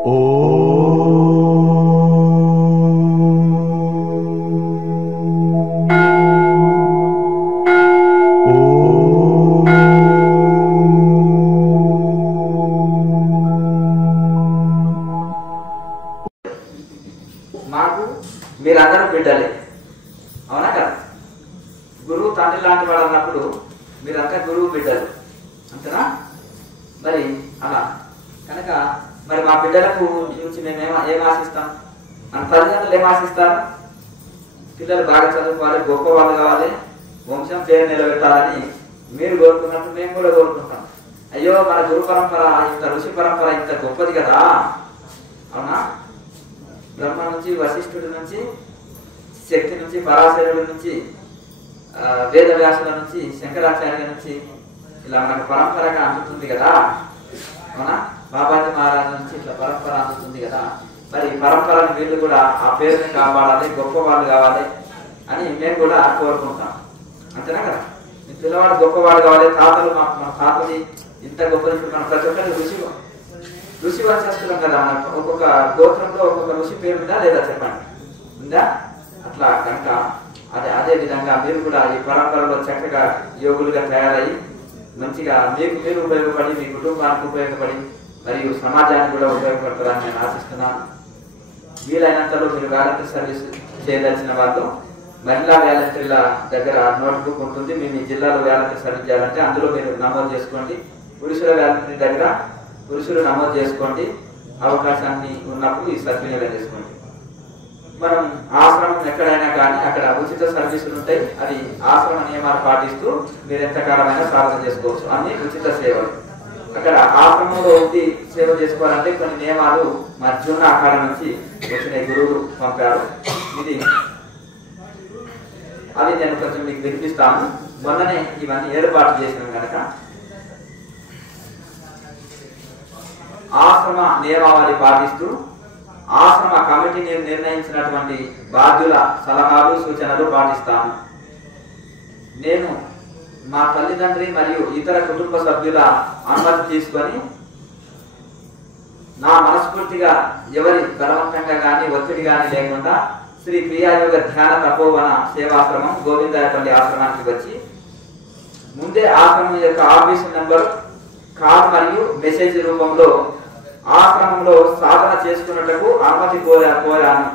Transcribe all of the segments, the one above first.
మాకు మీరందరూ బిడ్డలే, అవునా కదా? గురువు తండ్రి లాంటి వాడు అన్నప్పుడు మీరంతా గురువు బిడ్డలు అంతేనా? మరి అలా కనుక మరి మా బిడ్డలకు నుంచి మేము ఏం ఆశిస్తాం? మన తల్లిదండ్రులు ఏం ఆశిస్తారు? పిల్లలు బాగా చదువుకోవాలి, గొప్ప వాళ్ళు కావాలి, వంశం పేరు నిలబెట్టాలని మీరు కోరుకున్నట్టు మేము కూడా కోరుకుంటాం. అయ్యో మన గురు పరంపర ఇంత ఋషి పరంపర ఇంత గొప్పది కదా, అవునా? బ్రహ్మ నుంచి, వశిష్ఠుడి నుంచి, శక్తి నుంచి, పరాశరుడి నుంచి, వేదవ్యాసుల నుంచి, శంకరాచార్యుల నుంచి ఇలా మనకు పరంపరగా అందుతుంది కదా, అవునా? బాబాజీ మహారాజు నుంచి ఇట్లా పరంపర అందుతుంది కదా. మరి పరంపరను వీళ్ళు కూడా ఆ పేరుని కాపాడాలి, గొప్ప వాళ్ళు కావాలి అని మేము కూడా కోరుకుంటాం, అంతేనా కదా? మీ పిల్లవాడు గొప్పవాడు కావాలి, తాతలు మన తాతది ఇంత గొప్పది. ఇప్పుడు మనం ప్రతి ఒక్కరి ఋషి వంశస్థులం కదా, మన ఒక్కొక్క గోత్రంలో ఒక్కొక్క ఋషి పేరు ఉందా లేదా చెప్పండి, ఉందా? అట్లా కనుక అదే విధంగా మీరు కూడా ఈ పరంపరలో చక్కగా యోగులుగా తయారయ్యి మంచిగా మీరు ఉపయోగపడి, మీ కుటుంబానికి ఉపయోగపడి, మరియు సమాజానికి కూడా ఉపయోగపడతారని నేను ఆశిస్తున్నాను. వీలైనంతలో మీరు వాలంటీర్ సర్వీస్ చేయదలిచిన వాళ్ళు మహిళా వాలంటీర్ల దగ్గర నోట్బుక్ ఉంటుంది. మీ జిల్లాలో వాలంటీర్ సర్వీస్ చేయాలంటే అందులో మీరు నమోదు చేసుకోండి. పురుషుల వాలంటీర్ దగ్గర పురుషులు నమోదు చేసుకోండి. అవకాశాన్ని ఉన్నప్పుడు ఈ సద్వినియోగం చేసుకోండి. మనం ఆశ్రమం ఎక్కడైనా కానీ అక్కడ ఉచిత సర్వీసులు ఉంటాయి. అది ఆశ్రమ నియమాలు పాటిస్తూ మీరు ఎంతకాలమైనా సాధన చేసుకోవచ్చు. అన్ని ఉచిత సేవలు. అక్కడ ఆశ్రమంలో ఉండి సేవ చేసుకోవాలంటే కొన్ని నియమాలు మా జూన్ అకాడమీ నుంచి వచ్చిన గురువులు పంపారు. అది నేను కొంచెం మీకు వినిపిస్తాను. మొన్ననే ఇవన్నీ ఏర్పాటు చేసినాం కనుక ఆశ్రమ నియమావళి పాటిస్తూ ఆశ్రమ కమిటీ నిర్ణయించినటువంటి బాధ్యుల సలహాలు, సూచనలు పాటిస్తాను. నేను మా తల్లిదండ్రి మరియు ఇతర కుటుంబ సభ్యుల అనుమతి తీసుకొని నా మనస్ఫూర్తిగా ఎవరి బలవంతంగా కానీ ఒత్తిడి కానీ లేకుండా శ్రీ క్రియాయోగ ధ్యాన తపోవన సేవాశ్రమం గోవిందాయపల్లి ఆశ్రమానికి వచ్చి ముందే ఆశ్రమం యొక్క ఆఫీసు నెంబర్, కాల్ మరియు మెసేజ్ రూపంలో ఆశ్రమంలో సాధన చేసుకున్నట్టుకు అనుమతి కోరాను.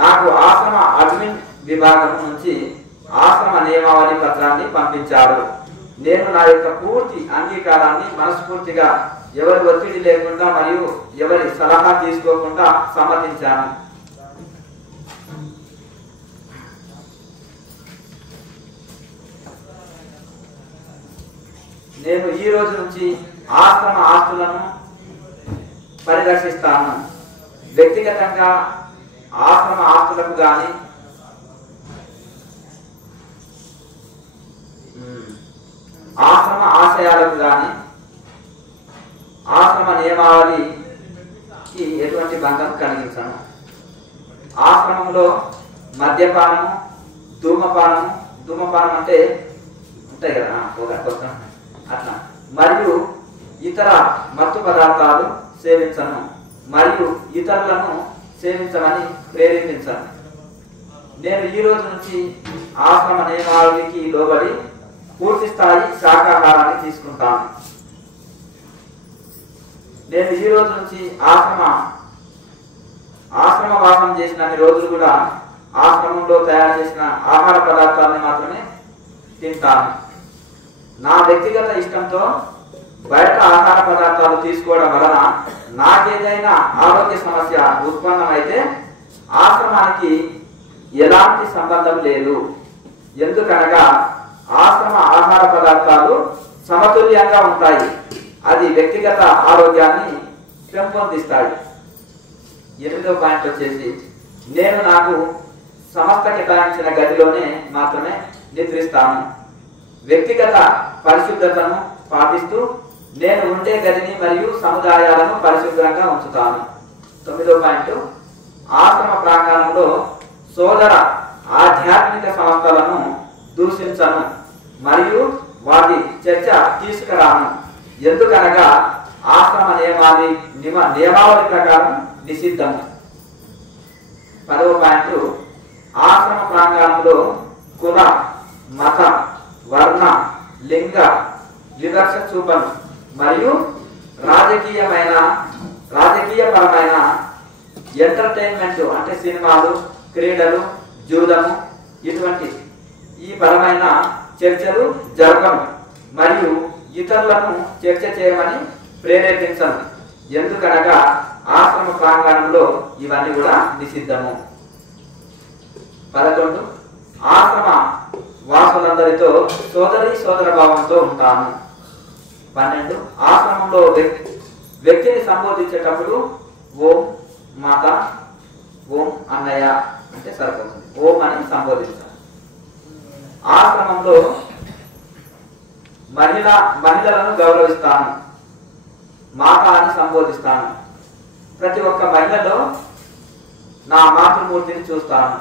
నాకు ఆశ్రమ అడ్మిన్ విభాగం నుంచి ఆశ్రమ నియమావళి పత్రాన్ని పంపించారు. నేను నా యొక్క పూర్తి అంగీకారాన్ని మనస్ఫూర్తిగా ఎవరి ఒత్తిడి లేకుండా మరియు ఎవరి సలహా తీసుకోకుండా సమ్మతించాను. నేను ఈ రోజు నుంచి ఆశ్రమ ఆస్తులను పరిరక్షిస్తాను. వ్యక్తిగతంగా ఆశ్రమ ఆస్తులకు కానీ ఆశ్రమ ఆశయాలకు కానీ ఆశ్రమ నియమావళికి ఎటువంటి భంగం కలిగించను. ఆశ్రమంలో మద్యపానము, ధూమపానం అంటే ఉంటాయి కదా కొత్త అట్లా, మరియు ఇతర మత్తు పదార్థాలు సేవించను మరియు ఇతరులను సేవించమని ప్రేరేపించను. నేను ఈ రోజు నుంచి ఆశ్రమ నియమావళికి లోబడి పూర్తి స్థాయి శాకాహారాన్ని తీసుకుంటాను. నేను ఈ రోజు నుంచి ఆశ్రమ వాసం చేసిన అన్ని రోజులు కూడా ఆశ్రమంలో తయారు చేసిన ఆహార పదార్థాలను మాత్రమే తింటాను. నా వ్యక్తిగత ఇష్టంతో బయట ఆహార పదార్థాలు తీసుకోవడం వలన నాకేదైనా ఆరోగ్య సమస్య ఉత్పన్నమైతే ఆశ్రమానికి ఎలాంటి సంబంధం లేదు. ఎందుకనగా ఆశ్రమ ఆహార పదార్థాలు సమతుల్యంగా ఉంటాయి. అది వ్యక్తిగత ఆరోగ్యాన్ని పెంపొందిస్తాయి. 8వ పాయింట్ వచ్చేసి నేను నాకు సంస్థ కేటాయించిన గదిలోనే మాత్రమే నిద్రిస్తాను. వ్యక్తిగత పరిశుభ్రతను పాటిస్తూ నేను ఉండే గదిని మరియు సముదాయాలను పరిశుభ్రంగా ఉంచుతాను. 9వ పాయింట్ ఆశ్రమ ప్రాంగణంలో సోదర ఆధ్యాత్మిక సంస్థలను దూషించను మరియు వాటి చర్చ తీసుకురాను. ఎందుకనగా ఆశ్రమ నియమావళి ప్రకారం నిషిద్ధము. 10వ పాయింట్, ఆశ్రమ ప్రాంగణంలో కుల, మత, వర్ణ, లింగ వివక్ష చూపను మరియు రాజకీయపరమైన ఎంటర్టైన్మెంట్ అంటే సినిమాలు, క్రీడలు, జూదము ఇటువంటి ఈ పరమైన చర్చలు జరగను మరియు ఇతరులను చర్చ చేయమని ప్రేరేపించను. ఎందుకనగా ఆశ్రమ ప్రాంగణంలో ఇవన్నీ కూడా నిషిద్ధము. 11 ఆశ్రమ వాసులందరితో సోదర భావంతో ఉంటాను. 12 ఆశ్రమంలో వ్యక్తిని సంబోధించేటప్పుడు ఓం మాత, ఓం అన్నయ్య అంటే సరిపోతుంది. ఓం అని సంబోధించాలి. ఆశ్రమంలో మహిళలను గౌరవిస్తాను, మాత అని సంబోధిస్తాను. ప్రతి ఒక్క మహిళలో నా మాతృమూర్తిని చూస్తాను.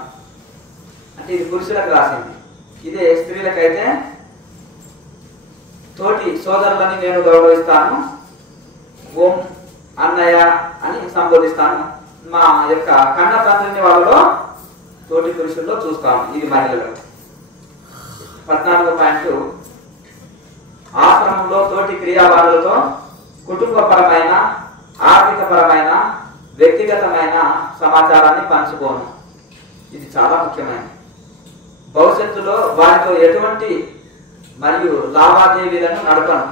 అంటే ఇది పురుషులకు రాసింది. ఇదే స్త్రీలకైతే తోటి సోదరులని నేను గౌరవిస్తాను, ఓం అన్నయ్య అని సంబోధిస్తాను. మా యొక్క కన్న తండ్రిని వాళ్ళలో తోటి పురుషుల్లో చూస్తాను. ఇది మహిళలు. 14వ పాయింట్, ఆశ్రమంలో తోటి క్రియావాదులతో కుటుంబపరమైన, ఆర్థికపరమైన, వ్యక్తిగతమైన సమాచారాన్ని పంచుకోను. ఇది చాలా ముఖ్యమైనది. భవిష్యత్తులో వారితో ఎటువంటి మరియు లావాదేవీలను నడపను.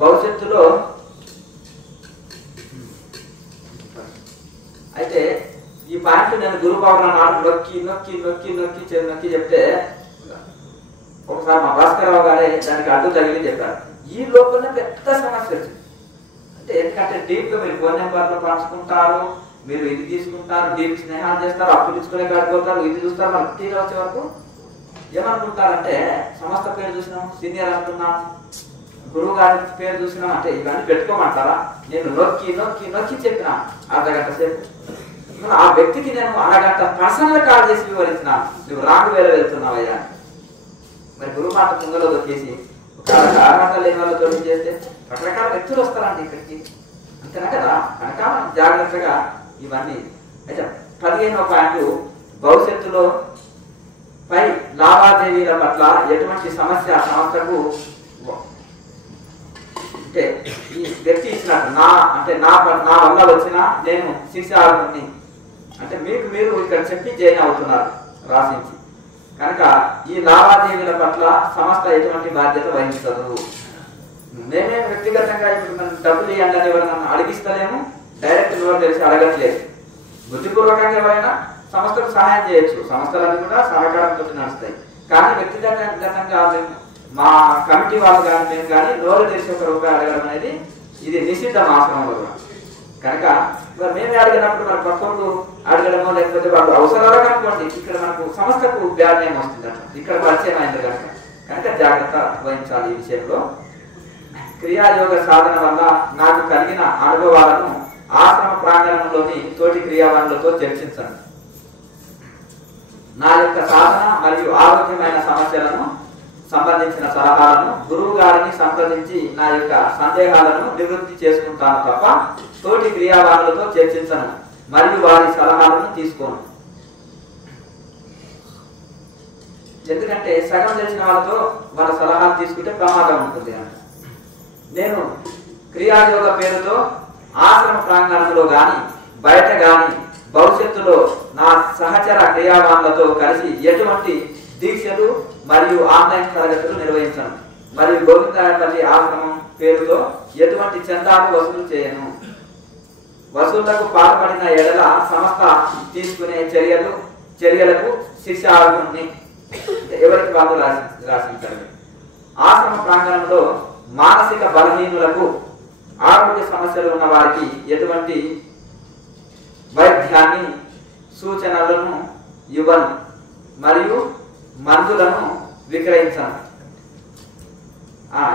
భవిష్యత్తులో అయితే ఈ పాయింట్ నేను గురుభవన నాడు నొక్కి నొక్కి నొక్కి నొక్కి నొక్కి చెప్తే ఒకసారి మా భాస్కరరావు గారే దానికి అడ్డు తగిలి చెప్పారు. ఈ లోపల పెద్ద సమస్య వచ్చింది. అంటే ఎందుకంటే డీప్ గా మీరు ఫోన్ నెంబర్లు పంచుకుంటారు, మీరు ఇది తీసుకుంటారు, డీప్ స్నేహాలు చేస్తారు, అప్పు తీసుకునే కాడిపోతారు, ఇది చూస్తారు. మనకు తీర వచ్చే వరకు ఏమనుకుంటారంటే సంస్థ పేరు చూసినాం, సీనియర్ అనుకున్నాం, గురువు గారి పేరు చూసినాం అంటే ఇవన్నీ పెట్టుకోమంటారా? నేను నొక్కి నొక్కి నొక్కి చెప్పిన అర్ధగంట సేపు. ఆ వ్యక్తికి నేను అరగంట పర్సనల్ కాల్ చేసి వివరించిన, నువ్వు రాంగ్ వేరే వెళ్తున్నావయ్యా. మరి గురువు మాట ముంగలో దొక్కేసి ఒక అర్హత లేని వాళ్ళతో చేస్తే రకరకాల వ్యక్తులు వస్తారండి ఇక్కడికి, అంతేనా కదా? కనుక జాగ్రత్తగా ఇవన్నీ. అయితే 15వ పాయింట్, భవిష్యత్తులో పై లావాదేవీల పట్ల ఎటువంటి సమస్య సంస్థకు అంటే ఈ వ్యక్తి ఇచ్చినట్టు నా వల్ల వచ్చిన నేను శిక్షార్హుని అంటే మీకు మీరు ఇక్కడ చెప్పి జైన్ అవుతున్నారు రాసించి. కనుక ఈ లావాదేవీల పట్ల సంస్థ ఎటువంటి బాధ్యత వహించదు. మేమే వ్యక్తిగతంగా ఇప్పుడు మనం డబ్బులు ఇవ్వండి అని ఎవరైనా అడిగిస్తలేము, డైరెక్ట్ నోరు తెలిసి అడగట్లేదు. బుద్ధిపూర్వకంగా ఎవరైనా సంస్థకు సహాయం చేయొచ్చు, సంస్థలన్నీ కూడా సహకారంతో నడుస్తాయి. కానీ వ్యక్తిగతంగా మా కమిటీ వాళ్ళు కానీ మేము కానీ నోరు తెలిసి ఒక రూపాయి అడగడం అనేది ఇది నిషిద్ధం ఆశ్రమంలో కూడా. కనుక మరి మేమే అడిగినప్పుడు మన పక్కకు అడగడమో లేకపోతే వాళ్ళు అవసరాలు అనుకోండి, ఇక్కడ మనకు సంస్థకు బ్యాడ్ నేమ్ వస్తుంది అంట, ఇక్కడ పరిచయం అయింది కనుక. కనుక జాగ్రత్త వహించాలి ఈ విషయంలో. క్రియాయోగ సాధన వల్ల నాకు కలిగిన అనుభవాలను ఆశ్రమ ప్రాంగణంలోని తోటి క్రియావాదులతో చర్చించండి. నా యొక్క సాధన మరియు ఆరోగ్యమైన సమస్యలను సంబంధించిన సలహాలను గురువు గారిని సంప్రదించి నా యొక్క సందేహాలను నివృత్తి చేసుకుంటాను తప్ప తోటి క్రియావాదులతో చర్చించను మరియు వారి సలహాలను తీసుకోను. ఎందుకంటే సగం తెలిసిన వాళ్ళతో వాళ్ళ సలహాలు తీసుకుంటే ప్రమాదం ఉంటుంది అంట. నేను క్రియాయోగ పేరుతో ఆశ్రమ ప్రాంగణంలో గాని బయట గాని భవిష్యత్తులో నా సహచర క్రియావాదులతో కలిసి ఎటువంటి దీక్షలు మరియు ఆన్లైన్ తరగతులు నిర్వహించను మరియు గోవిందరాయపల్లి ఆశ్రమం పేరుతో ఎటువంటి చందాలు వసూలు చేయను. వసూళ్లకు పాల్పడిన ఎడల సంస్థ తీసుకునే చర్యలకు శిక్షార్హుని ఎవరికి వాళ్ళు రాసించారు. ఆశ్రమ ప్రాంగణంలో మానసిక బలహీనులకు, ఆరోగ్య సమస్యలు ఉన్న వారికి ఎటువంటి వైద్యాన్ని సూచనలను ఇవ్వను మరియు మందులను విక్రయించను.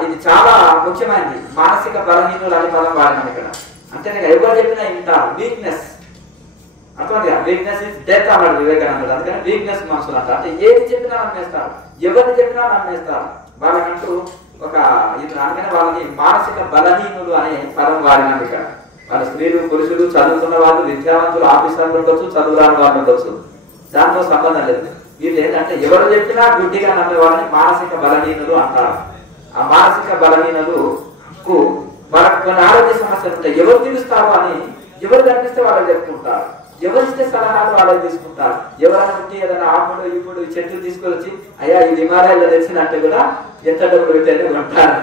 ఇది చాలా ముఖ్యమైనది. మానసిక బలహీనులు అనే పదం వాడినాం ఇక్కడ. అంటే ఎవరు చెప్పినా వింటారు. వీక్నెస్ అర్థమైంది. వీక్నెస్ ఇస్ డెత్ అన్నాడు వివేకానందుడు. అందుకని వీక్నెస్ మనుషులు అంటారు. అంటే ఏది చెప్పినా నమ్మేస్తారు, ఎవరిని చెప్పినా నమ్మేస్తారు. వాళ్ళకంటూ ఒక ఇది అనగానే వాళ్ళని మానసిక బలహీనులు అనే పదం వాడినాం ఇక్కడ. వాళ్ళ స్త్రీలు పురుషులు చదువుకున్న వాళ్ళు విద్యావంతులు ఆఫీసర్లు ఉండొచ్చు, చదువురాని వాళ్ళు ఉండొచ్చు, దాంతో సంబంధం లేదు. వీళ్ళు ఏంటంటే ఎవరు చెప్పినా గుడ్డిగా నమ్మే వాళ్ళని మానసిక బలహీనులు అంటారు. ఆ మానసిక బలహీనులకు వాళ్ళకి కొన్ని ఆరోగ్య సమస్యలు ఉంటాయి. ఎవరు తీరుస్తారు అని ఎవరు కనిపిస్తే వాళ్ళకి చెప్పుకుంటారు, ఎవరిస్తే సలహాలు వాళ్ళకి తీసుకుంటారు. ఎవరైనా ఉంటే ఏదైనా ఆకుడు ఇప్పుడు చెట్టు తీసుకొచ్చి అయ్యా ఈ హిమాలయాల్లో తెచ్చినట్టు కూడా ఎంత డబ్బులు పెట్టేది ఉంటారు.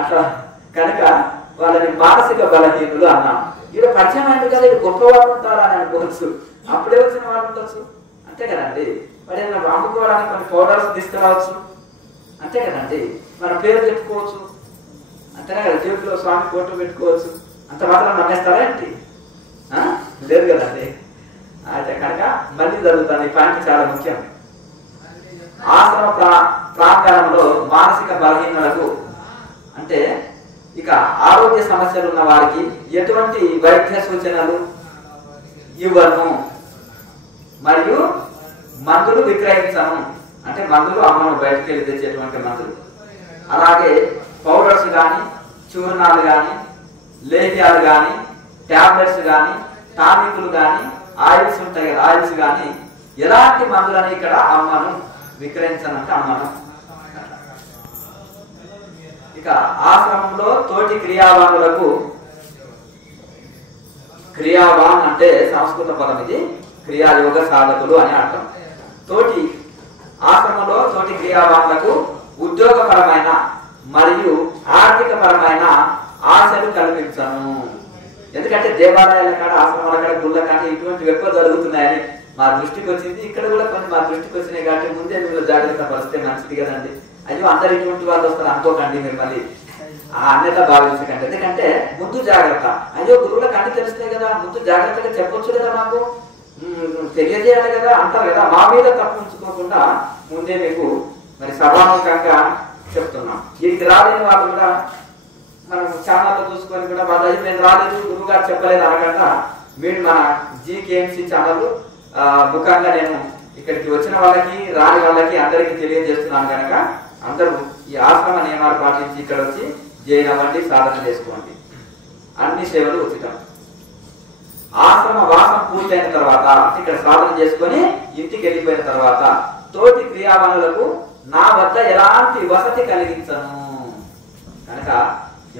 అట్లా కనుక వాళ్ళని మానసిక బలహీనులు అన్నాం. ఇక్కడ పరిచయం అయింది కదా, ఇది గొప్ప వాళ్ళు ఉంటారు అని అనుకోవచ్చు, అప్పుడే వచ్చిన వాళ్ళు ఉండొచ్చు, అంతే కదండి. మరి ఏదైనా అమ్ముకోవడానికి కొన్ని పౌడర్స్ తీసుకురావచ్చు, అంతే కదండి. మన పేరు చెప్పుకోవచ్చు, అంతేనా కదా. జేబులో స్వామి ఫోటో పెట్టుకోవచ్చు, అంత మాత్రం నమ్మేస్తారా ఏంటి? లేదు కదండి. అయితే కనుక మళ్ళీ జరుగుతుంది. ఈ పాయింట్ చాలా ముఖ్యం. ఆశ్రమ ప్రాంగణంలో మానసిక బలహీనలకు అంటే ఇక ఆరోగ్య సమస్యలు ఉన్న వారికి ఎటువంటి వైద్య సూచనలు ఇవ్వను మరియు మందులు విక్రయించను. అంటే మందులు అమ్మను బయటకు వెళ్ళి తెచ్చేటువంటి మందులు, అలాగే పౌడర్స్ కానీ చూర్ణాలు కానీ లేహ్యాలు కానీ టాబ్లెట్స్ కానీ టానిక్లు కానీ ఆయిల్స్ ఉంటాయి కదా, ఆయిల్స్ కానీ ఎలాంటి మందులని ఇక్కడ అమ్మను, విక్రయించనంటే అమ్మను. ఇక ఆశ్రమంలో తోటి క్రియావానులకు, క్రియావాన్ అంటే సంస్కృత పదం, ఇది క్రియాయోగ సాధకులు అని అర్థం. తోటి ఆశ్రమంలో తోటి క్రియావానులకు ఉద్యోగపరమైన మరియు ఆర్థిక పరమైన ఆశలు కల్పించను. ఎందుకంటే దేవాలయాల కాడ, ఆశ్రమాల కాడ, గుళ్ళ కాడ ఇటువంటివి ఎక్కువ జరుగుతున్నాయని మా దృష్టికి వచ్చింది. ఇక్కడ కూడా కొన్ని మా దృష్టికి వచ్చినాయి కాబట్టి ముందే మీరు జాగ్రత్త పరిస్తే మంచిది కదండి. అయ్యో అందరు ఇటువంటి వాళ్ళు వస్తారు అనుకోకండి, మీరు మళ్ళీ ఆ అన్యత భావించకండి. ఎందుకంటే ముందు జాగ్రత్త. అయ్యో గురువులకు అన్ని తెలిస్తే కదా, ముందు జాగ్రత్తగా చెప్పొచ్చు కదా, మాకు తెలియజేయాలి కదా అంటారు కదా. మా మీద తప్పు ఉంచుకోకుండా ముందే మీకు మరి సభాముఖంగా చెప్తున్నాం. వీరికి రాలేని వాళ్ళు కూడా మనం ఛానల్లో చూసుకొని కూడా వాళ్ళు అయ్యి మేము రాలేదు, గురువు గారు చెప్పలేదు అనకుండా మీరు మన జీకేఎంసీ ఛానల్ ముఖంగా నేను ఇక్కడికి వచ్చిన వాళ్ళకి రాని వాళ్ళకి అందరికీ తెలియజేస్తున్నాను. కనుక అందరూ ఈ ఆశ్రమ నియమాలు పాటించి ఇక్కడ వచ్చి జైన్ అవ్వండి, సాధన చేసుకోండి. అన్ని సేవలు ఉచితం. ఆశ్రమ వాసం పూర్తయిన తర్వాత ఇక్కడ సాధన చేసుకొని ఇంటికి వెళ్ళిపోయిన తర్వాత తోటి క్రియావనులకు నా వద్ద ఎలాంటి వసతి కలిగించను. కనుక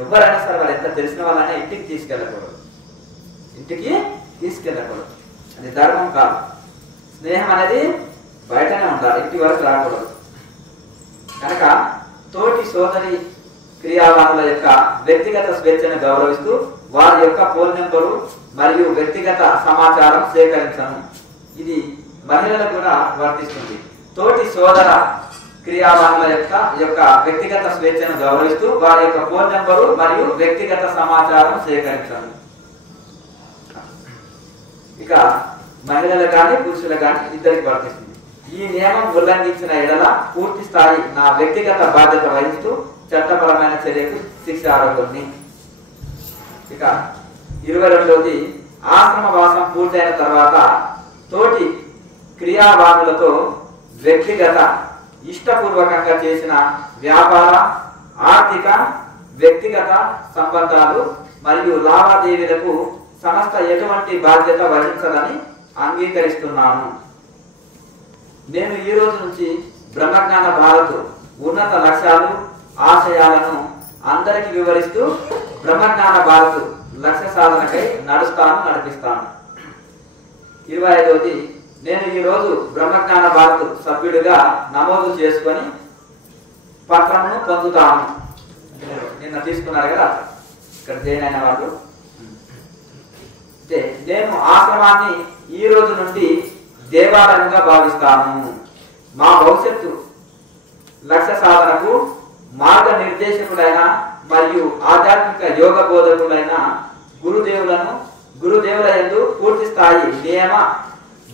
ఎవరైనా సరే వాళ్ళు ఎంత తెలిసిన వాళ్ళనే ఇంటికి తీసుకెళ్ళకూడదు, ఇంటికి తీసుకెళ్ళకూడదు. అది ధర్మం కాదు. స్నేహం అనేది బయటనే ఉండాలి, ఇంటి వరకు రాకూడదు. కనుక తోటి సోదరి క్రియావానుల యొక్క వ్యక్తిగత స్వేచ్ఛను గౌరవిస్తూ వారి యొక్క ఫోన్ నెంబరు మరియు వ్యక్తిగత సమాచారం సేకరించను. ఇది మహిళలకు కూడా వర్తిస్తుంది. తోటి సోదర క్రియావానుల యొక్క వ్యక్తిగత స్వేచ్ఛను గౌరవిస్తూ వారి యొక్క ఫోన్ నెంబరు మరియు వ్యక్తిగత సమాచారం సేకరించను. ఇక మహిళలు కానీ పురుషులు కానీ ఇద్దరికి వర్తిస్తుంది. ఈ నియమం ఉల్లంఘించిన ఎడల పూర్తి స్థాయి నా వ్యక్తిగత బాధ్యత వహిస్తూ చట్టపరమైన చర్యకు శిక్ష ఆరోగ్యాన్ని. ఇక 22వ ఆశ్రమ వాసం పూర్తయిన తర్వాత తోటి క్రియావానులతో వ్యక్తిగత ఇష్టపూర్వకంగా చేసిన వ్యాపార, ఆర్థిక, వ్యక్తిగత సంబంధాలు మరియు లావాదేవీలకు సంస్థ ఎటువంటి బాధ్యత వహించదని అంగీకరిస్తున్నాను. నేను ఈ రోజు నుంచి బ్రహ్మజ్ఞాన భారత్ ఉన్నత లక్ష్యాలు, ఆశయాలను అందరికి వివరిస్తూ బ్రహ్మజ్ఞాన భారత్ లక్ష్య సాధనకై నడిపిస్తాను. 25వ నేను ఈ రోజు బ్రహ్మజ్ఞాన భారత్ సభ్యుడిగా నమోదు చేసుకొని పత్రమును పొందుతాను. నిన్న తీసుకున్నారు కదా ఇక్కడ జాయిన్ అయిన వాళ్ళు. నేను ఆశ్రమాన్ని ఈ రోజు నుండి దేవాలయంగా భావిస్తాను. మా భవిష్యత్తు లక్ష్య సాధనకు మార్గ నిర్దేశకుడైన మరియు ఆధ్యాత్మిక యోగ బోధకుడైన గురుదేవుల యందు పూర్తి స్థాయి నియమ,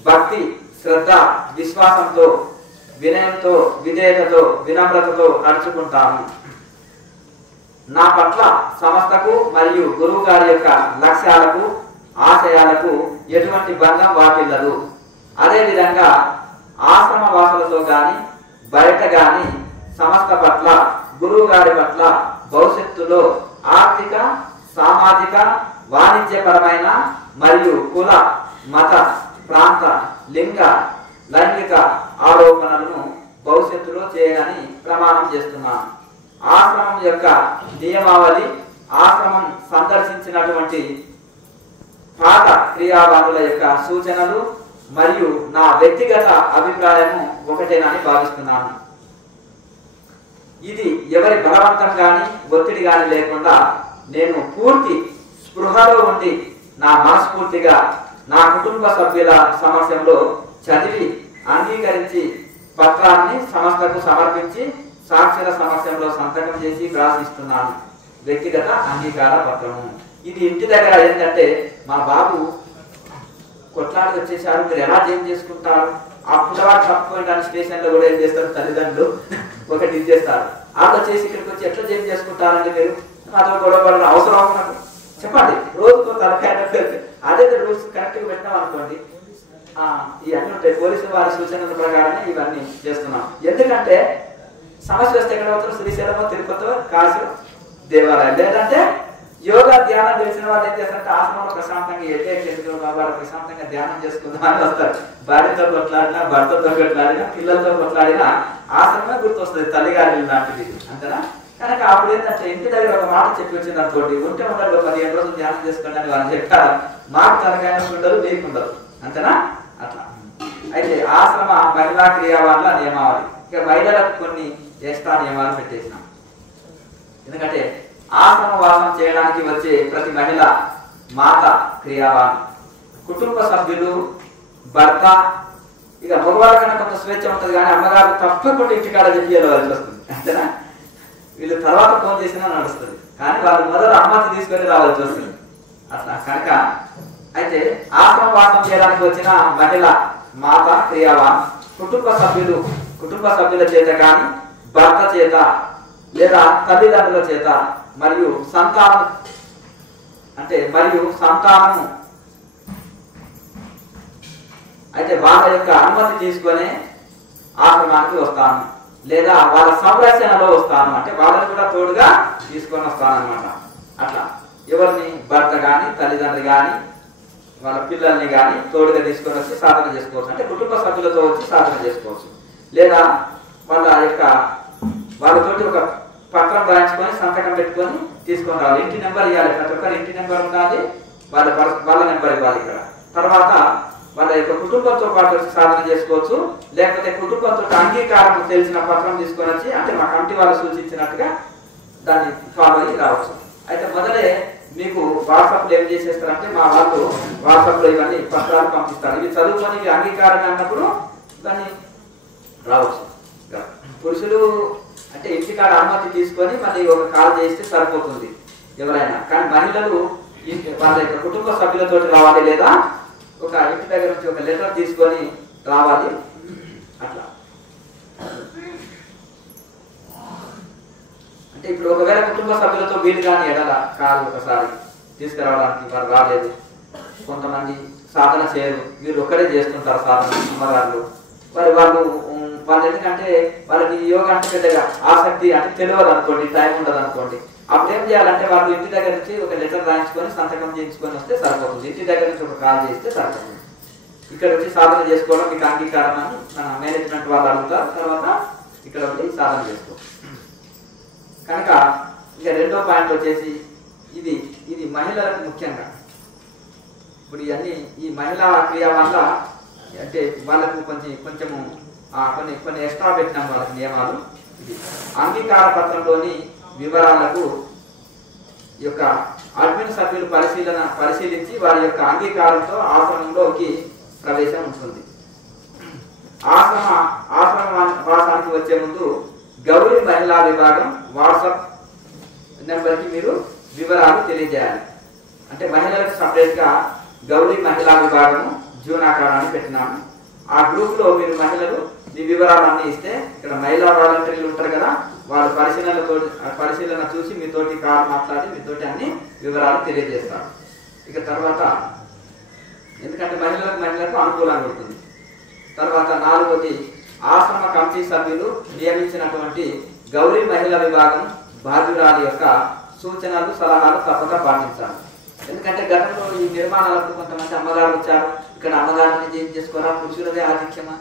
భక్తి, శ్రద్ధ, విశ్వాసంతో, వినయంతో, విధేయతతో, వినమ్రతతో నడుచుకుంటాను. నా పట్ల సంస్థకు మరియు గురువు గారి యొక్క లక్ష్యాలకు, ఆశయాలకు ఎటువంటి బంధం వాటిల్లదు. అదేవిధంగా ఆశ్రమ వాసులతో గాని బయట గాని సంస్థ పట్ల గురువు గారి పట్ల భవిష్యత్తులో ఆర్థిక, సామాజిక, వాణిజ్యపరమైన మరియు కుల, మత, ప్రాంత, లింగ, లైంగిక ఆరోపణలను భవిష్యత్తులో చేయనని ప్రమాణం చేస్తున్నాను. ఆశ్రమం యొక్క నియమావళి, ఆశ్రమం సందర్శించినటువంటి పాత క్రియావాదుల యొక్క సూచనలు మరియు నా వ్యక్తిగత అభిప్రాయము ఒకటేనని భావిస్తున్నాను. ఇది ఎవరి బలవంతం కానీ ఒత్తిడి కానీ లేకుండా నేను పూర్తి స్పృహలో ఉండి నా మనస్ఫూర్తిగా నా కుటుంబ సభ్యుల సమక్షంలో చదివి అంగీకరించి పత్రాన్ని సంస్థకు సమర్పించి సాక్షుల సమక్షంలో సంతకం చేసి వ్రాసిస్తున్నాను. వ్యక్తిగత అంగీకార పత్రము. ఇది ఇంటి దగ్గర ఏంటంటే మా బాబు కొట్లాడి వచ్చేసారు, మీరు ఎలా జైలు చేసుకుంటారు, ఆ పుట్టవాడు తప్పిపోయిన స్టేషన్లో కూడా ఏం చేస్తారు తల్లిదండ్రులు ఒకటి ఇచ్చేస్తారు. ఆటో చేసి ఇక్కడికి వచ్చి ఎట్లా జైలు చేసుకుంటారండి మీరు, నాతో గొడవ పడిన అవసరం నాకు చెప్పండి. రోజుకో తలకాయ అదే రూల్స్ కరెక్ట్గా పెట్టినాం అనుకోండి, ఇవన్నీ ఉంటాయి. పోలీసు వారి సూచనల ప్రకారమే ఇవన్నీ చేస్తున్నాం. ఎందుకంటే సమస్య వస్తే ఎక్కడ అవుతారు, శ్రీశైలమో, తిరుపతిలో, కాశీ దేవాలయం. లేదంటే యోగా ధ్యానం తెలిసిన వాళ్ళు ఏం చేస్తారంటే ఆశ్రమంలో ప్రశాంతంగా వాళ్ళు ప్రశాంతంగా ధ్యానం చేసుకుందామని వస్తారు. భార్యతో కొట్లాడినా, భర్తతో కొట్లాడినా, పిల్లలతో కొట్లాడినా ఆశ్రమమే గుర్తొస్తుంది, తల్లిగారి లాంటిది అంతేనా. కనుక అప్పుడు ఏంటంటే ఇంటి దగ్గర ఒక మాట చెప్పి వచ్చింది అనుకోండి, ఉంటే ఉండదు 15 రోజులు ధ్యానం చేసుకోండి అని వాళ్ళు చెప్తారు. మాకు తనకైనా ఉండదు, లేకుండదు అంతేనా. అట్లా అయితే ఆశ్రమ మహిళా క్రియావాళ్ళ నియమావళి. ఇక మహిళలకు కొన్ని ఎక్స్ట్రా నియమాలు పెట్టేసినాం. ఎందుకంటే ఆశ్రమ వాసం చేయడానికి వచ్చే ప్రతి మహిళ మాత క్రియావాన్, కుటుంబ సభ్యులు, భర్త. ఇక మగవాళ్ళ కన్నా కొంత స్వేచ్ఛ ఉంటుంది, కానీ అమ్మగారు తప్పకుండా ఇంటికాడ చెప్పి వెళ్ళవలసి వస్తుంది అంతేనా. వీళ్ళు తర్వాత ఫోన్ చేసినా నడుస్తుంది, కానీ వాళ్ళు మొదలు అనుమతి తీసుకొని రావాల్సి వస్తుంది అట్లా. కనుక అయితే ఆశ్రమ వాసం చేయడానికి వచ్చిన మహిళ మాత క్రియావాన్, కుటుంబ సభ్యుల చేత కానీ, భర్త చేత లేదా తల్లిదండ్రుల చేత మరియు సంతానము అయితే వాళ్ళ యొక్క అనుమతి తీసుకొని ఆశ్రమానికి వస్తాను, లేదా వాళ్ళ సంరక్షణలో వస్తాను, అంటే వాళ్ళని కూడా తోడుగా తీసుకొని వస్తాను అనమాట. అట్లా ఎవరిని, భర్త కానీ, తల్లిదండ్రులు కానీ, వాళ్ళ పిల్లల్ని కానీ తోడుగా తీసుకొని వచ్చి సాధన చేసుకోవచ్చు. అంటే కుటుంబ సభ్యులతో వచ్చి సాధన చేసుకోవచ్చు. లేదా వాళ్ళతోటి ఒక పత్రం రాయించుకొని సంతకం పెట్టుకొని తీసుకొని రావాలి. ఇంటి నెంబర్ ఇవ్వాలి, ప్రతి ఒక్కరు ఇంటి నెంబర్ ఉండాలి, వాళ్ళ నెంబర్ ఇవ్వాలి ఇక్కడ. తర్వాత వాళ్ళ యొక్క కుటుంబంతో పాటు వచ్చి సాధన చేసుకోవచ్చు. లేకపోతే కుటుంబంతో అంగీకారం తెలిసిన పత్రం తీసుకొని వచ్చి, అంటే మా కమిటీ వాళ్ళు సూచించినట్టుగా దాన్ని ఫాలో అయ్యి రావచ్చు. అయితే మొదలే మీకు వాట్సాప్లో ఏం చేసేస్తారంటే మా వాళ్ళు వాట్సాప్లో ఇవన్నీ పత్రాలు పంపిస్తారు. ఇవి చదువుకొని ఇవి అంగీకారం అన్నప్పుడు దాన్ని రావచ్చు. పురుషులు అంటే ఇంటికాడ అనుమతి తీసుకొని మళ్ళీ ఒక కాల్ చేస్తే సరిపోతుంది ఎవరైనా. కానీ మహిళలు వాళ్ళ యొక్క కుటుంబ సభ్యులతో రావాలి, లేదా ఒక ఇంటి దగ్గర నుంచి ఒక లెటర్ తీసుకొని రావాలి అట్లా. అంటే ఇప్పుడు ఒకవేళ కుటుంబ సభ్యులతో వీలు కానీ ఎడల కాదు ఒకసారి తీసుకురావడానికి వారు రాలేదు, కొంతమంది సాధన చేయరు, వీరు ఒక్కరే చేస్తుంటారు సాధన అమ్మగారులు. వాళ్ళు ఎందుకంటే వాళ్ళకి యోగా అంటే పెద్దగా ఆసక్తి అంటే తెలియదు అనుకోండి, టైం ఉండదు అనుకోండి, అప్పుడు ఏం చేయాలంటే వాళ్ళు ఇంటి దగ్గర నుంచి ఒక లెటర్ రాయించుకొని సంతకం చేయించుకొని వస్తే సరిపోతుంది. ఇంటి దగ్గర నుంచి ఒక కాల్ చేస్తే సరిపోతుంది. ఇక్కడ వచ్చి సాధన చేసుకోవడం మీకు అంగీకారం అని మన మేనేజ్మెంట్ వాళ్ళు అడుగుతారు. తర్వాత ఇక్కడ వచ్చి సాధన చేసుకోవచ్చు. కనుక ఇక రెండో పాయింట్ వచ్చేసి ఇది మహిళలకు ముఖ్యంగా ఇప్పుడు ఇవన్నీ ఈ మహిళా క్రియ వల్ల అంటే వాళ్ళకు కొంచెము కొన్ని ఎక్స్ట్రా పెట్టినాం వాళ్ళకి నియమాలు. ఇది అంగీకార పత్రంలోని వివరాలకు యొక్క అడ్మిన్ సభ్యులు పరిశీలించి వారి యొక్క అంగీకారంతో ఆశ్రమంలోకి ప్రవేశం ఉంటుంది. ఆశ్రమ వాసానికి వచ్చే ముందు గౌరీ మహిళా విభాగం వాట్సాప్ నెంబర్కి మీరు వివరాలు తెలియజేయాలి. అంటే మహిళలకు సపరేట్గా గౌరీ మహిళా విభాగము జూన్ ఆకారాన్ని పెట్టినాము. ఆ గ్రూప్ లో మీరు మహిళలు మీ వివరాలన్నీ ఇస్తే ఇక్కడ మహిళా వాలంటీర్లు ఉంటారు కదా, వాళ్ళు పరిశీలన చూసి మీతోటి కాల్ మాట్లాడి మీతోటి అన్ని వివరాలు తెలియజేస్తారు. ఇక తర్వాత ఎందుకంటే మహిళలకు అనుకూలంగా ఉంటుంది. తర్వాత 4వది ఆశ్రమ కమిటీ సభ్యులు నియమించినటువంటి గౌరీ మహిళా విభాగం బాధ్యురాలి యొక్క సూచనలు సలహాలు తప్పక పాటించాలి. ఎందుకంటే గతంలో ఈ నిర్మాణాలకు కొంతమంది అమ్మగారు వచ్చారు, ఇక్కడ అమ్మగారిని ఏం చేసుకోరా, పురుషులదే ఆధిక్యమా,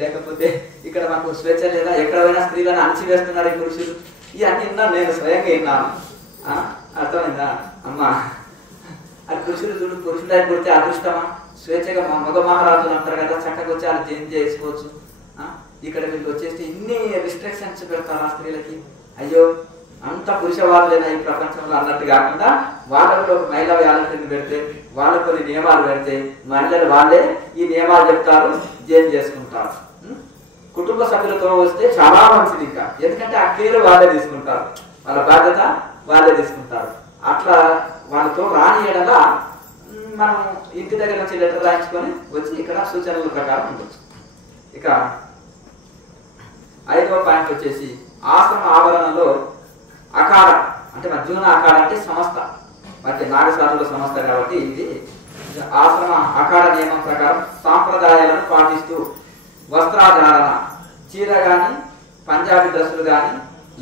లేకపోతే ఇక్కడ మాకు స్వేచ్ఛ లేదా, ఎక్కడ పోయినా స్త్రీలను అణచివేస్తున్నారు ఈ పురుషులు, ఇవన్నీ విన్నాను, నేను స్వయంగా విన్నాను. అర్థమైందా అమ్మా? అది పురుషులు చూడు, పురుషులై పుడితే అదృష్టమా, స్వేచ్ఛగా మగ మహారాజులు అంటారు కదా, చక్కగా వచ్చి వాళ్ళు చేంజ్ చేసుకోవచ్చు. ఇక్కడ వీళ్ళు వచ్చేసి ఇన్ని రిస్ట్రిక్షన్స్ పెడతారు ఆ స్త్రీలకి, అయ్యో అంత పురుషవాదులేనా ఈ ప్రపంచంలో అన్నట్టు కాకుండా వాళ్ళలో ఒక మహిళా వ్యాలంటీర్ని పెడితే, వాళ్ళకు కొన్ని నియమాలు పెడితే మహిళలు వాళ్ళే ఈ నియమాలు చెప్తారు, చేంజ్ చేసుకుంటారు. కుటుంబ సభ్యులతో వస్తే చాలా మంచిది ఇంకా, ఎందుకంటే ఆ కేర్ వాళ్ళే తీసుకుంటారు, వాళ్ళ బాధ్యత వాళ్ళే తీసుకుంటారు. అట్లా వాళ్ళతో రానియడలా మనం ఇంటి దగ్గర నుంచి లెటర్ రాయించుకొని వచ్చి ఇక్కడ సూచనల ప్రకారం ఉండొచ్చు. ఇక 5వ పాయింట్ వచ్చేసి ఆశ్రమ ఆవరణలో అఖాడ అంటే మన జూన అఖాడ అంటే సంస్థ, అంటే నాగసాధుల సంస్థ కాబట్టి ఇది ఆశ్రమ అఖాడ నియమం ప్రకారం సాంప్రదాయాలను పాటిస్తూ వస్త్రాధారణ, చీర కానీ పంజాబీ డ్రెస్సులు కానీ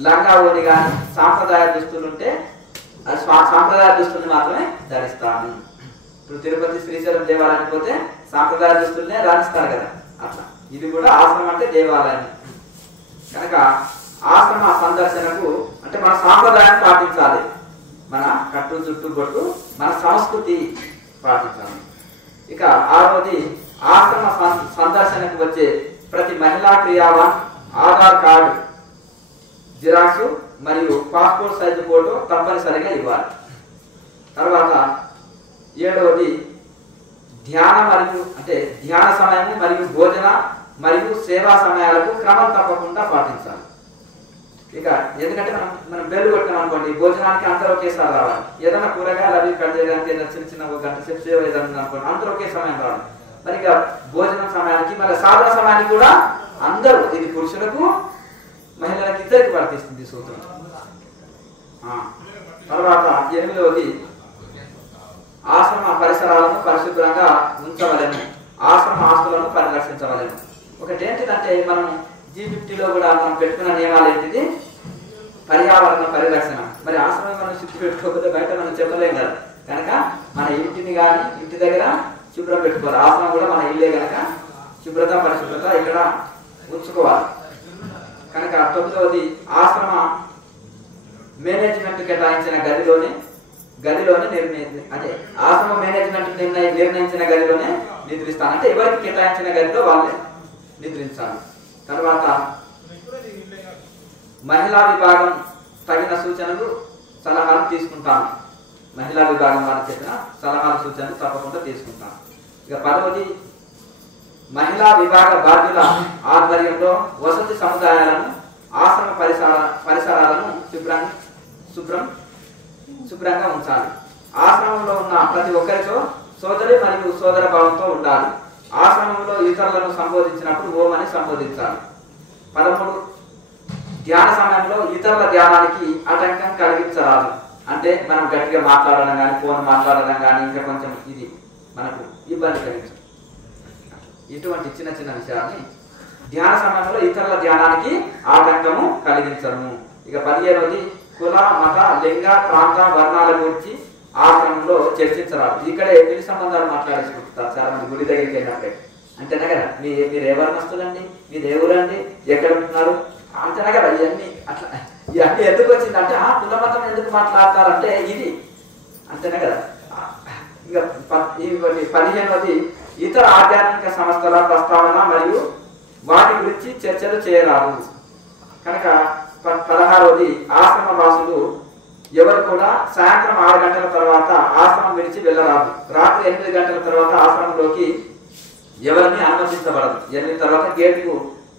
లంగా ఓని కానీ సాంప్రదాయ దుస్తులు ఉంటే సాంప్రదాయ దుస్తుల్ని మాత్రమే ధరిస్తాను. ఇప్పుడు తిరుపతి శ్రీశైలం దేవాలయానికి పోతే సాంప్రదాయ దుస్తుల్నే రాణిస్తారు కదా, అట్లా ఇది కూడా ఆశ్రమం అంటే దేవాలయం కనుక ఆశ్రమ సందర్శనకు అంటే మన సాంప్రదాయాన్ని పాటించాలి, మన కట్టు చుట్టూ కొట్టు మన సంస్కృతి పాటించాలి. ఇక 6వది ఆశ్రమ సందర్శనకు వచ్చే ప్రతి మహిళా క్రియావాన్ ఆధార్ కార్డు జిరాక్స్ మరియు పాస్పోర్ట్ సైజు ఫోటో తప్పనిసరిగా ఇవ్వాలి. తర్వాత 7వది ధ్యాన మరియు అంటే ధ్యాన సమయము మరియు భోజన మరియు సేవా సమయాలకు క్రమం తప్పకుండా పాటించాలి. ఇక ఎందుకంటే మనం బెల్లు కొట్టాం అనుకోండి, భోజనానికి అందరూ ఒకేసారి రావాలి, ఏదైనా కూరగాయలు అవి కట్ చేయడానికి ఏదైనా చిన్న ఒక గంట సేపు సేవ ఏదైనా అనుకోండి, అందరూ ఒకే సమయం రావాలి. మరి ఇక భోజనం సమయానికి మళ్ళీ సాధన సమయానికి కూడా అందరూ, ఇది పురుషులకు మహిళలకు ఇద్దరికి వర్తిస్తుంది సూత్రం. తర్వాత 8వది ఆశ్రమ పరిసరాలను పరిశుభ్రంగా ఉంచవలెను, ఆశ్రమ ఆస్తులను పరిరక్షించవలెను. ఒకటి ఏంటిదంటే మనం G50లో కూడా మనం పెట్టుకున్న నియమాలు ఏంటిది, పర్యావరణ పరిరక్షణ. మరి ఆశ్రమం మనం శుద్ధి పెట్టుకోకపోతే బయట మనం చెప్పలేం కదా, కనుక మన ఇంటిని కానీ ఇంటి దగ్గర శుభ్రం పెట్టుకోవాలి, ఆశ్రమం కూడా మన ఇల్లే కనుక శుభ్రత పరిశుభ్రత ఇక్కడ ఉంచుకోవాలి. కనుక 9వది ఆశ్రమ మేనేజ్మెంట్ కేటాయించిన గదిలోనే అదే ఆశ్రమ మేనేజ్మెంట్ నిర్ణయించిన గదిలోనే నిద్రిస్తాను, అంటే ఎవరికి కేటాయించిన గదిలో వాళ్ళే నిద్రించాలి. తర్వాత మహిళా విభాగం తగిన సూచనలు సలహాలు తీసుకుంటాను, మహిళా విభాగం వాళ్ళు చెప్పిన సలహాలు సూచనలు తప్పకుండా తీసుకుంటాను. ఇక 10వది మహిళా విభాగ బాధ్యుల ఆధ్వర్యంలో వసతి సముదాయాలను ఆశ్రమ పరిసరాలను శుభ్రంగా ఉంచాలి. ఆశ్రమంలో ఉన్న ప్రతి ఒక్కరితో సోదరి మరియు సోదర భావంతో ఉండాలి. ఆశ్రమంలో ఇతరులను సంబోధించినప్పుడు ఓం అని సంబోధించాలి. 13 ధ్యాన సమయంలో ఇతరుల ధ్యానానికి ఆటంకం కలిగించరాదు, అంటే మనం గట్టిగా మాట్లాడడం కానీ ఫోన్ మాట్లాడడం కానీ ఇంకా కొంచెం ఇది మనకు ఇబ్బంది కలిగించదు. ఇటువంటి చిన్న చిన్న విషయాన్ని ధ్యాన సమయంలో ఇతరుల ధ్యానానికి ఆటంకము కలిగించము. ఇక 15వది కుల మత లింగ ప్రాంత వర్ణాల గురించి ఆశ్రమంలో చర్చించరాదు. ఇక్కడే పెళ్లి సంబంధాలు మాట్లాడేసుకుంటారు చాలా మంది గుడి దగ్గరికి వెళ్ళినప్పుడే, అంతేనా కదా, మీరు ఏ వర్ణస్తులండి, మీరు ఏ ఊరండి, ఎక్కడ ఉంటున్నారు, అంతేనా కదా. ఇవన్నీ అట్లా ఇవన్నీ ఎందుకు వచ్చిందంటే కుల మతం ఎందుకు మాట్లాడతారంటే ఇది, అంతేనా కదా. ఇక 15వది ఇతర ఆధ్యాత్మిక సంస్థల ప్రస్తావన మరియు వాటి గురించి చర్చలు చేయరాదు. కనుక 16వది ఆశ్రమ వాసులు ఎవరు కూడా సాయంత్రం 6 గంటల తర్వాత ఆశ్రమం విడిచి వెళ్ళరాదు. రాత్రి 8 గంటల తర్వాత ఆశ్రమంలోకి ఎవరిని అనుమతించబడదు. 8 తర్వాత గేటుకు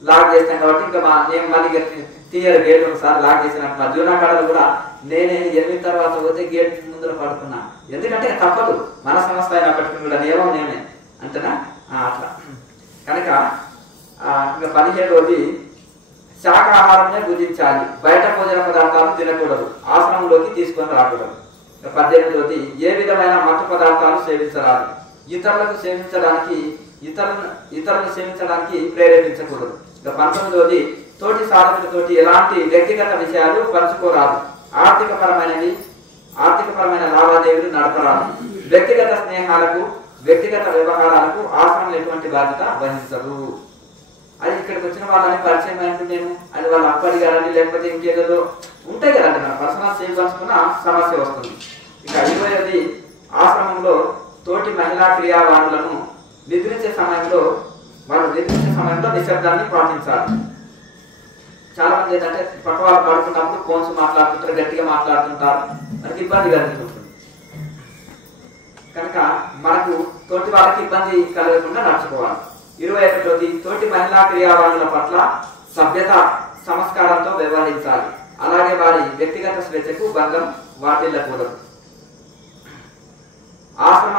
లాక్ చేస్తాం కాబట్టి ఇంకా నేను మళ్ళీ తీయరు గేట్ ఒకసారి లాక్ చేసినట్టు. మా జూనాకాడలో కూడా నేనే 8 తర్వాత పోతే గేట్ ముందర పడుకున్నా, ఎందుకంటే తప్పదు, మన సంస్థ అయినప్పటికీ కూడా నియమం నేనే అంతేనా అట్లా. కనుక ఇంకా 17వది శాకాహారమే భుజించాలి, బయట భోజన పదార్థాలు తినకూడదు, ఆశ్రమంలోకి తీసుకొని రాకూడదు. 18వది ఏ విధమైన మత్తు పదార్థాలు సేవించరాదు, ఇతరులను సేవించడానికి ప్రేరేపించకూడదు. ఇక 19వది తోటి సాధకులతోటి ఎలాంటి వ్యక్తిగత విషయాలు పంచుకోరాదు. ఆర్థికపరమైన లావాదేవీలు నడపరాదు. వ్యక్తిగత స్నేహాలకు, వ్యక్తిగత వ్యవహారాలకు ఆశ్రమం ఎటువంటి బాధ్యత వహించరు. అది ఇక్కడికి వచ్చిన వాళ్ళని పరిచయం అయింది నేను అది వాళ్ళు అప్పడిగారని లేకపోతే ఇంకేదో ఉంటాయి కదండి. మన పర్సనల్ సేవ్ పంచుకున్న సమస్య వస్తుంది. ఇక 20ది ఆశ్రమంలో తోటి మహిళా క్రియావాణులను నిద్రించే సమయంలో నిశ్శబ్దాన్ని పాటించాలి. చాలా మంది ఏంటంటే పక్క వాళ్ళు పడుకున్నప్పుడు ఫోన్స్ మాట్లాడుతుంటారు, గట్టిగా మాట్లాడుతుంటారు, మనకి ఇబ్బంది కలుగుతుంటుంది. కనుక మనకు తోటి వాళ్ళకి ఇబ్బంది కలగకుండా నడుచుకోవాలి. 21ది తోటి మహిళా క్రియావాణుల పట్ల సభ్యత సంస్కారంతో వ్యవహరించాలి. అలాగే వారి వ్యక్తిగత స్వేచ్ఛకు భంగం వాటిల్లకూడదు. ఆశ్రమ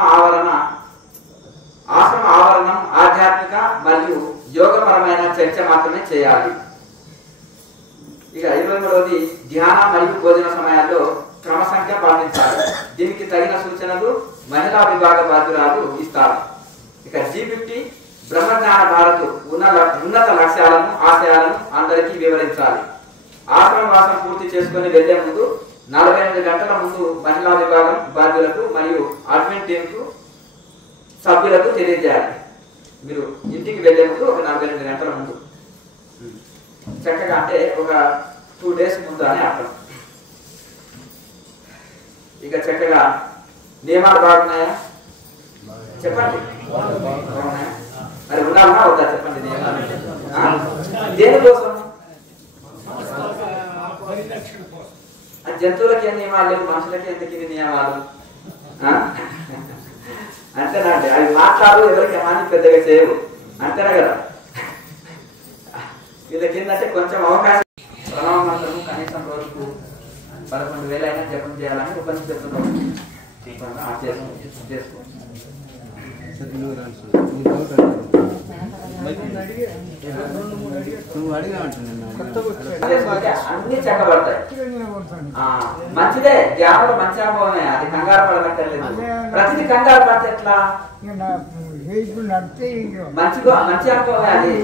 ఆవరణం ఆధ్యాత్మిక మరియు యోగపరమైన చర్చ మాత్రమే చేయాలి. ఇక 23ది ధ్యాన మరియు భోజన సమయాల్లో క్రమ సంఖ్య పాటించాలి. దీనికి తగిన సూచనలు మహిళా విభాగ బాధ్యురాలు ఇస్తారు. ఇక G50 బ్రహ్మజ్ఞాన భారత్ ఉన్నత లక్ష్యాలను, ఆశయాలను అందరికీ వివరించాలి. ఆశ్రమ వాసం పూర్తి చేసుకుని వెళ్లే ముందు 48 గంటల ముందు మహిళా విభాగం బాధ్యులకు మరియు అడ్మిన్ టీంకు సభ్యులకు తెలియజేయాలి. మీరు ఇంటికి వెళ్లే ముందు ఒక 48 గంటల ముందు చక్కగా, అంటే ఒక 2 days ముందు అని అర్థం. ఇక చక్కగా నియమాలు బాగున్నాయా చెప్పండి. మరి ఉండాలన్నా వద్దా చెప్పండి నియమాలు. దేనికోసం? జంతువులకి ఏం నియమాలు లేవు, మనుషులకి ఎందుకు ఇవి నియమాలు? అంతేనండి. అవి మాట్లాడు, ఎవరికి హాని పెద్దగా చేయవు, అంతేనా కదా. వీళ్ళకి ఏంటంటే కొంచెం అవకాశం. ప్రణవ మంత్రము కనీసం రోజుకు 11,000 అయినా జపం చేయాలని ఉపనిషత్తులో చేసుకో. అన్ని చక్కబడతాయి. మంచిదే, ధ్యానంలో మంచి అనుభవమే. అది కంగారు పడనక్కర్లేదు. ప్రతిదీ కంగారు పడితే ఎట్లా? మంచి అనుభవమే అది.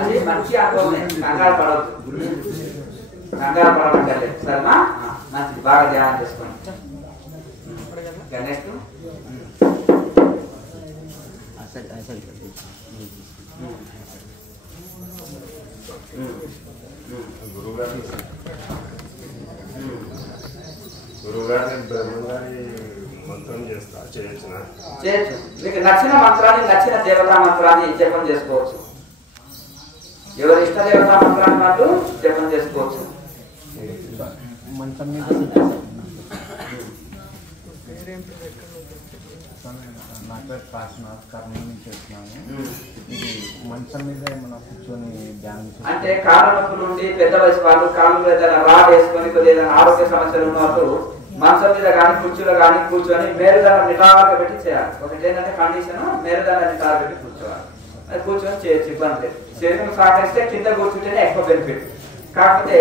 అది మంచి అనుభవమే, కంగారు పడవద్దు, కంగారు పడనక్కర్లేదు. సరేనా? మంచిది, బాగా ధ్యానం చేసుకోండి. నెక్స్ట్ గురుగారి బ్రహ్మగారి మంత్రం చేయొచ్చు. మీకు నచ్చిన మంత్రాన్ని, నచ్చిన దేవతా మంత్రాన్ని జపం చేసుకోవచ్చు. ఎవరి ఇష్ట దేవతా మంత్రాన్ని వాళ్ళు జపం చేసుకోవచ్చు. అంటే కాళ్ళ నొప్పులు ఉండి పెద్ద వయసు వాళ్ళు కాళ్ళు ఏదైనా రాడ్ వేసుకొని కొద్దిగా ఆరోగ్య సమస్యలు ఉన్నప్పుడు మంచం మీద కానీ కుర్చీలో కానీ కూర్చొని మేరుదండ నిటారుగా పెట్టి చేయాలి. ఒకటి ఏంటంటే కండిషన్, మేరుదండ నిటారు పెట్టి కూర్చోవాలి. అది కూర్చొని చేయొచ్చు, ఇబ్బంది లేదు. శరీరం సహకరిస్తే కింద కూర్చుంటేనే ఎక్కువ బెనిఫిట్. కాకపోతే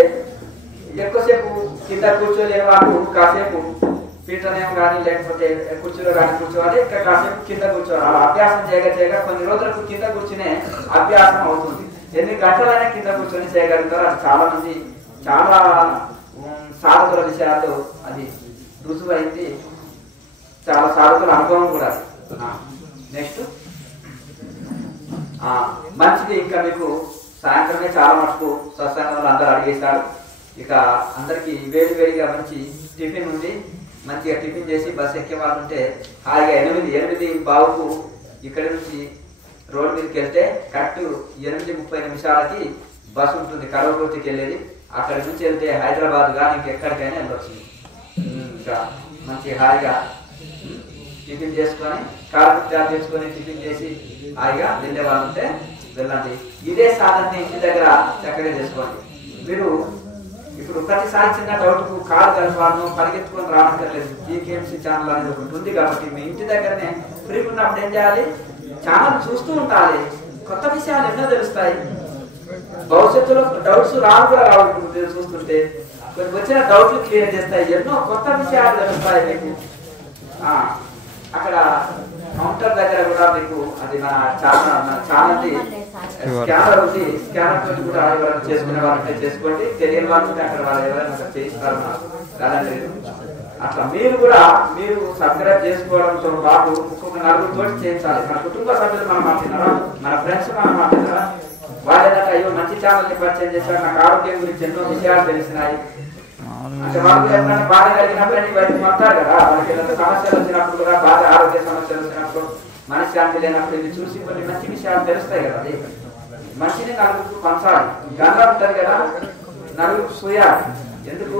ఎక్కువసేపు కింద కూర్చోలేని వాళ్ళు కాసేపు పీఠనేమో కానీ లేకపోతే కుర్చీలో కానీ కూర్చోవాలి, ఇంకా కాసేపు కింద కూర్చోవాలి. అలా అభ్యాసం చేయగా కొన్ని రోజులకు కింద కూర్చునే అభ్యాసం అవుతుంది. ఎన్ని గంటలైనా కింద కూర్చొని చేయగలుగుతారు. అది చాలా మంది, చాలా సాధకుల విషయాల్లో అది రుజువైంది. చాలా సాధకుల అనుభవం కూడా. నెక్స్ట్ మంచిది. ఇంకా మీకు సాయంత్రమే చాలా మటుకు సత్సంగంలో అందరూ అడిగేశారు. ఇక అందరికి వేడిగా మంచి టిఫిన్ ఉంది. మంచిగా టిఫిన్ చేసి బస్సు ఎక్కే వాళ్ళు ఉంటే హాయిగా 8:15 ఇక్కడి నుంచి రోడ్ మీదకి వెళ్తే కరెక్ట్ 8:30 బస్సు ఉంటుంది కరవకుర్తికి వెళ్ళేది. అక్కడి నుంచి వెళ్తే హైదరాబాద్ కానీ ఇంకెక్కడికైనా వెళ్ళొచ్చు. ఇంకా మంచి హాయిగా టిఫిన్ చేసుకొని కారు తెచ్చుకొని టిఫిన్ చేసి హాయిగా వెళ్ళే వాళ్ళు ఉంటే వెళ్ళండి. ఇదే సాధనని ఇంటి దగ్గర చక్కగా చేసుకోండి. మీరు ఇప్పుడు ప్రతిసారి చిన్న డౌట్కు కారు కలపాలను పరిగెత్తుకొని రావట్లేదు. జీకేఎంసీ ఛానల్ అనేది ఒకటి ఉంది కాబట్టి మీ ఇంటి దగ్గరనే ఫ్రీ ఉన్నప్పుడు ఏం చేయాలి? ఛానల్ చూస్తూ ఉండాలి. కొత్త విషయాలు ఎన్నో తెలుస్తాయి. భవిష్యత్తులో డౌట్స్ కూడా రావుతుంది. చూస్తుంటే కొన్ని వచ్చిన డౌట్లు క్లియర్ చేస్తాయి. ఎన్నో కొత్త విషయాలు తెలుస్తాయి మీకు. అక్కడ కౌంటర్ దగ్గర కూడా మీకు అది మన ఛానల్ స్కానర్ ఉంది, స్కానర్ తోటి కూడా ఎవరైనా చేసుకునే వాళ్ళంటే చేసుకోండి, తెలియని వాళ్ళకి అక్కడ వాళ్ళు ఎవరైనా చేయిస్తారు కాదండి. అట్లా మీరు కూడా మీరు సబ్స్క్రైబ్ చేసుకోవడంతో పాటు ఇంకొక నలుగురితో చేయించాలి. మన కుటుంబ సభ్యులు మనం మాట్లాడినారా, మన ఫ్రెండ్స్ మనం మాట్లాడినారా, వాళ్ళు ఏంటంటే అయ్యో మంచి ఛానల్ని పరిచయం చేశారు, నాకు ఆరోగ్యం గురించి ఎన్నో విషయాలు తెలిసినాయి అంటే వాళ్ళకి ఏమైనా బాధ కలిగినప్పుడు బయటకు వస్తారు కదా, వాళ్ళకి ఏదైనా సమస్యలు వచ్చినప్పుడు కూడా బాధ ఆరోగ్య సమస్యలు వచ్చినప్పుడు మనశ్శాంతి లేనప్పుడు ఇది చూసి కొన్ని మంచి విషయాలు తెలుస్తాయి కదా. అది మంచిని నలుగురికి పంచాలి, గంగా ఉంటుంది కదా నలుగురికి సూయాలి. ఎందుకు